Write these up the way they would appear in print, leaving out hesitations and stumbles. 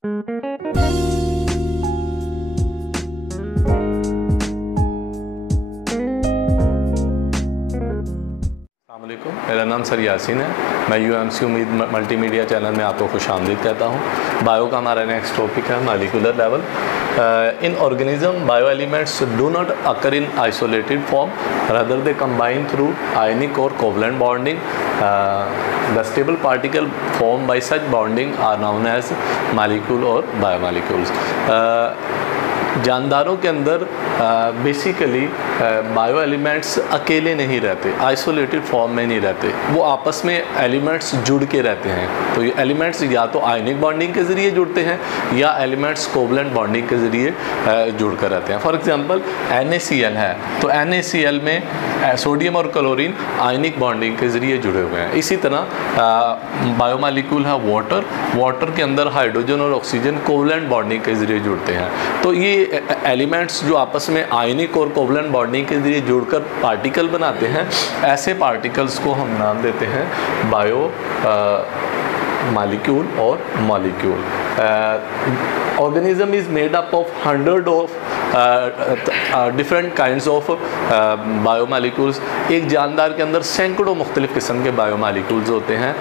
अस्सलामुअलैकुम, मेरा नाम सर यासीन है। मैं UMC उम्मीद मल्टीमीडिया चैनल में आपको खुशामदीद कहता हूँ। बायो का हमारा नेक्स्ट टॉपिक है molecular level. In organism bio elements do not occur in isolated form, rather they combine through ionic और covalent bonding. The stable particle form by such bonding are known as molecule और biomolecules. जानदारों के अंदर basically bio elements अकेले नहीं रहते, isolated form में नहीं रहते, वो आपस में एलिमेंट्स जुड़ के रहते हैं। तो ये एलिमेंट्स या तो आयनिक बॉन्डिंग के ज़रिए जुड़ते हैं या एलिमेंट्स कोवलेंट बॉन्डिंग के ज़रिए जुड़ कर रहते हैं। फॉर एग्जांपल NaCl है, तो NaCl में सोडियम और क्लोरीन आयनिक बॉन्डिंग के ज़रिए जुड़े हुए हैं। इसी तरह बायोमॉलिक्यूल है वाटर, वाटर के अंदर हाइड्रोजन और ऑक्सीजन कोवलेंट बॉन्डिंग के ज़रिए जुड़ते हैं। तो ये एलिमेंट्स जो आपस में आयनिक और कोवलेंट बॉन्डिंग के ज़रिए जुड़कर पार्टिकल बनाते हैं, ऐसे पार्टिकल्स को हम नाम देते हैं बायो मॉलिक्यूल और molecule. organism is made up of hundred of different kinds of biomolecules. एक जानदार के अंदर सैकड़ों मुख्तलिफ़ किस्म के बायोमॉलिक्यूल्स होते हैं।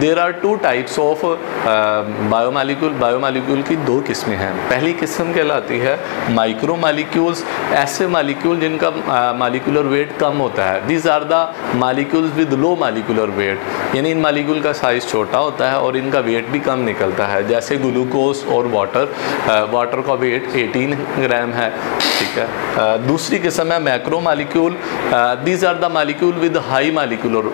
There are two types of biomolecule. Biomolecule की दो किस्में हैं। पहली किस्म कहलाती है माइक्रो मॉलिक्यूल्स, ऐसे मॉलिक्यूल जिनका मॉलिक्यूलर वेट कम होता है। These are the molecules with low molecular weight, यानी इन मॉलिक्यूल का साइज़ छोटा होता है और इनका वेट भी कम निकलता है, जैसे ग्लूकोज और वाटर का वेट 18 ग्राम है। ठीक है। दूसरी किस्म है macro molecule. These are the molecule with high molecular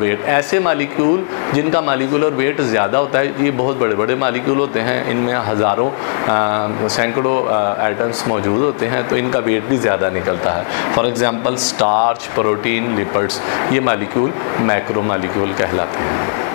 weight, ऐसे मॉलिक्यूल जिनका मॉलिक्यूलर वेट ज़्यादा होता है। ये बहुत बड़े बड़े मॉलिक्यूल होते हैं, इनमें हज़ारों सैकड़ों एटम्स मौजूद होते हैं, तो इनका वेट भी ज़्यादा निकलता है। For example starch, protein, lipids, ये मॉलिक्यूल मैक्रो मॉलिक्यूल कहलाते हैं।